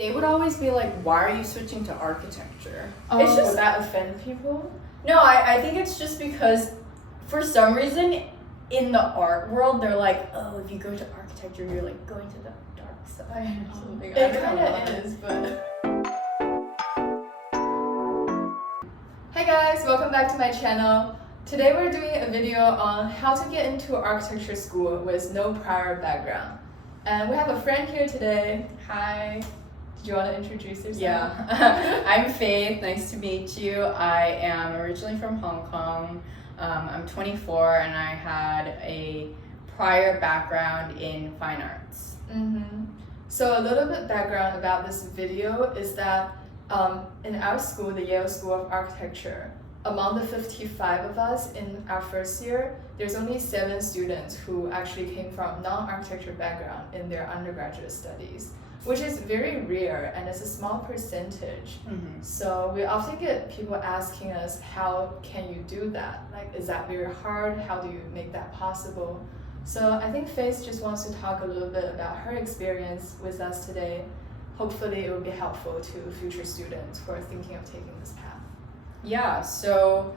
they would always be like, why are you switching to architecture? It's just Would that offend people? No, I think it's just because for some reason in the art world they're like, oh, if you go to architecture you're like going to the dark side or something. It kind of is, but... Hey guys, welcome back to my channel. Today we're doing a video on how to get into architecture school with no prior background. And we have a friend here today. Hi. Did you want to introduce yourself? Yeah, I'm Faith. Nice to meet you. I am originally from Hong Kong. I'm 24 and I had a prior background in fine arts. So a little bit background about this video is that in our school, the Yale School of Architecture, among the 55 of us in our first year, there's only 7 students who actually came from non-architecture background in their undergraduate studies, which is very rare and it's a small percentage. So we often get people asking us, how can you do that? Like, is that very hard? How do you make that possible? So I think Faith just wants to talk a little bit about her experience with us today. Hopefully it will be helpful to future students who are thinking of taking this path. Yeah, so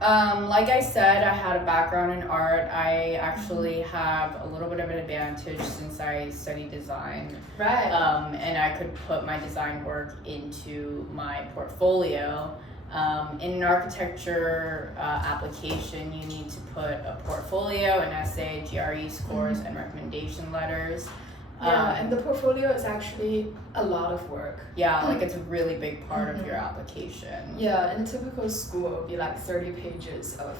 like I said, I had a background in art. I actually have a little bit of an advantage since I studied design. Right. And I could put my design work into my portfolio. In an architecture application, you need to put a portfolio, an essay, GRE scores, and recommendation letters. Yeah, and the portfolio is actually a lot of work. Yeah, like it's a really big part of your application. Yeah, in a typical school, it would be like 30 pages of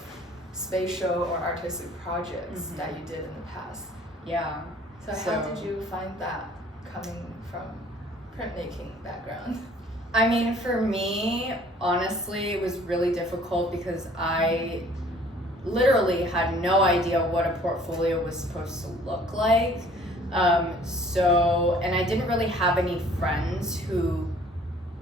spatial or artistic projects that you did in the past. Yeah. So how did you find that coming from printmaking background? I mean, for me, honestly, it was really difficult because I literally had no idea what a portfolio was supposed to look like. And I didn't really have any friends who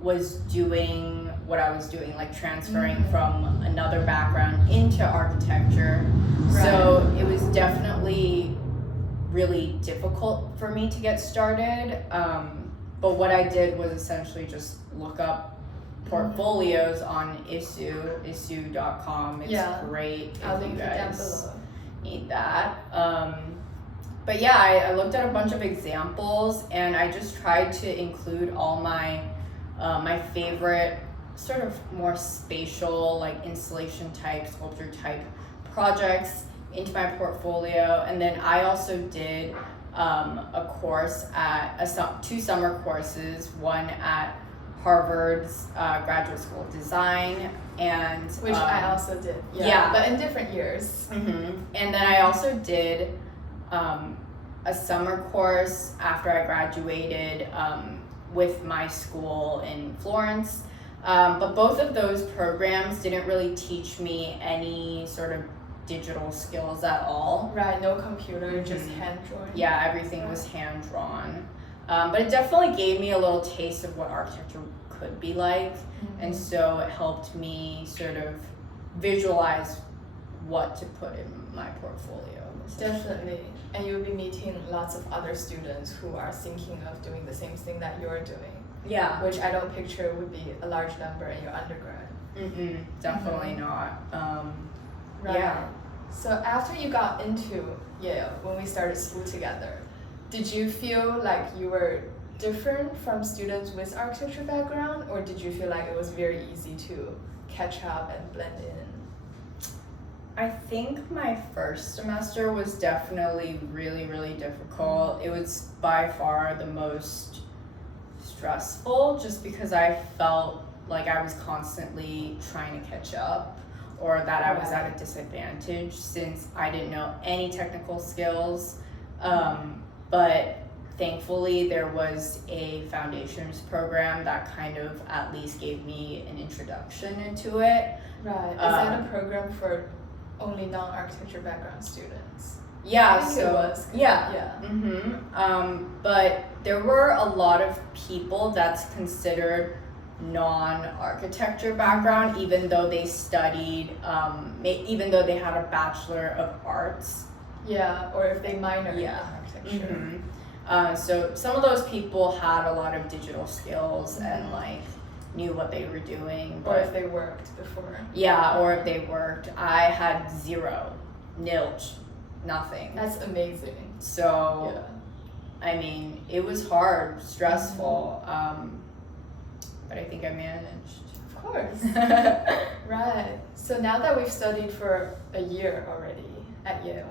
was doing what I was doing, like transferring from another background into architecture. Right. So it was definitely really difficult for me to get started. But what I did was essentially just look up portfolios on YSoA.com. It's great if you guys need that. But yeah, I looked at a bunch of examples and I just tried to include all my my favorite sort of more spatial, like installation type, sculpture type projects into my portfolio. And then I also did a course at 2 summer courses, one at Harvard's Graduate School of Design, and which I also did. Yeah, but in different years. And then I also did a summer course after I graduated with my school in Florence. But both of those programs didn't really teach me any sort of digital skills at all. Right, no computer, just hand-drawn. Yeah, everything was hand-drawn. But it definitely gave me a little taste of what architecture could be like. And so it helped me sort of visualize what to put in my portfolio. Definitely. And you'll be meeting lots of other students who are thinking of doing the same thing that you're doing. Yeah. Which I don't picture would be a large number in your undergrad. Definitely not. Right. Yeah. So after you got into Yale, when we started school together, did you feel like you were different from students with architecture background, or did you feel like it was very easy to catch up and blend in? I think my first semester was definitely really, really difficult. It was by far the most stressful just because I felt like I was constantly trying to catch up, or that I was at a disadvantage since I didn't know any technical skills. But thankfully there was a foundations program that kind of at least gave me an introduction into it. Right. Is that a program for only non-architecture background students? Yeah, I think it was. But there were a lot of people that's considered non-architecture background, even though they studied, even though they had a Bachelor of Arts. Yeah, or if they minored in architecture. So some of those people had a lot of digital skills and like knew what they were doing. Or if they worked before. Yeah, or if they worked. I had zero, nilch, nothing. That's amazing. So, Yeah. I mean, it was hard, stressful, but I think I managed. Of course. Right. So now that we've studied for a year already at Yale,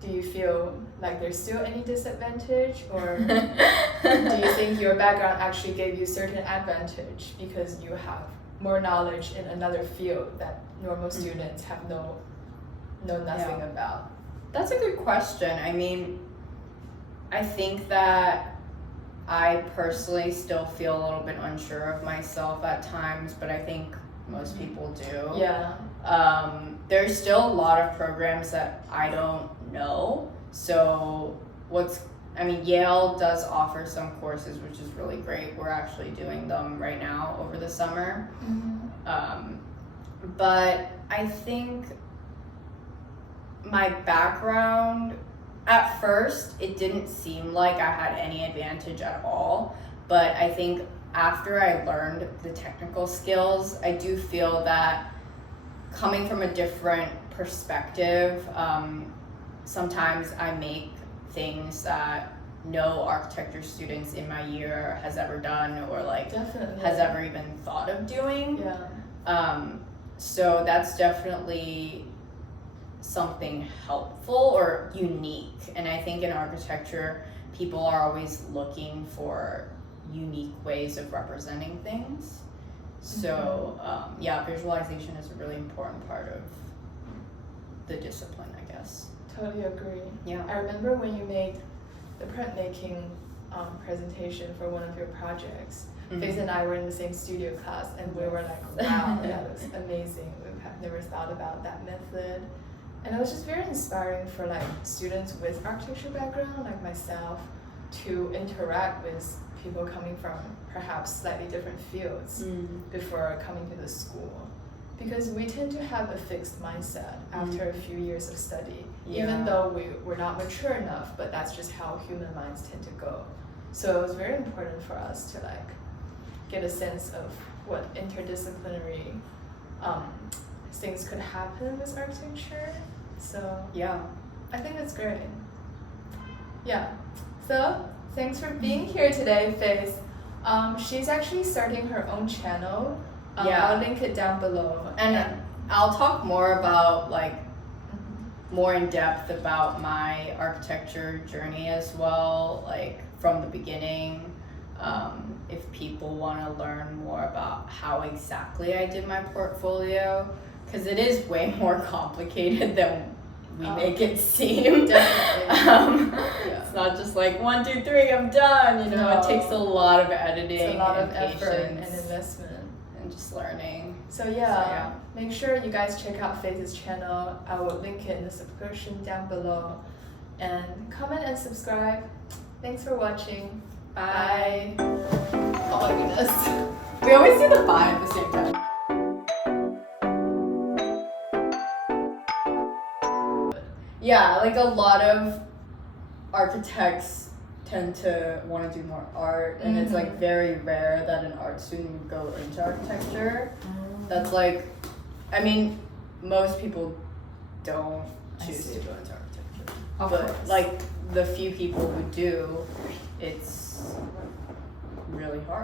do you feel like there's still any disadvantage, or do you think your background actually gave you certain advantage because you have more knowledge in another field that normal students have know nothing about? That's a good question. I mean, I think that I personally still feel a little bit unsure of myself at times, but I think most people do. Yeah. There's still a lot of programs that I don't know. So Yale does offer some courses, which is really great. We're actually doing them right now over the summer. But I think my background, at first, it didn't seem like I had any advantage at all. But I think after I learned the technical skills, I do feel that coming from a different perspective, sometimes I make things that no architecture students in my year has ever done or like Definitely. has ever even thought of doing. Yeah. So that's definitely something helpful or unique. And I think in architecture, people are always looking for unique ways of representing things. So visualization is a really important part of the discipline, I guess. Totally agree. Yeah. I remember when you made the printmaking presentation for one of your projects. Faith and I were in the same studio class, and we were like, wow, that was amazing. We've never thought about that method. And it was just very inspiring for like students with architecture background, like myself, to interact with people coming from perhaps slightly different fields before coming to the school. Because we tend to have a fixed mindset after a few years of study, even though we're not mature enough, but that's just how human minds tend to go. So it was very important for us to like get a sense of what interdisciplinary things could happen with architecture. So I think that's great. Yeah. So thanks for being here today, Faith. She's actually starting her own channel. I'll link it down below. And I'll talk more about like more in depth about my architecture journey as well, like from the beginning. If people want to learn more about how exactly I did my portfolio, because it is way more complicated than we make it seem. Definitely. It's not just like 1, 2, 3, I'm done. You know, it takes a lot of editing, it's a lot of and effort and patience investment. and just learning. So make sure you guys check out Faith's channel. I will link it in the description down below. And comment and subscribe. Thanks for watching. Bye. Oh my goodness. We always do the bye at the same time. Yeah, like a lot of architects tend to want to do more art, and it's like very rare that an art student would go into architecture. That's like, I mean, most people don't choose to go into architecture. But like the few people who do, it's really hard.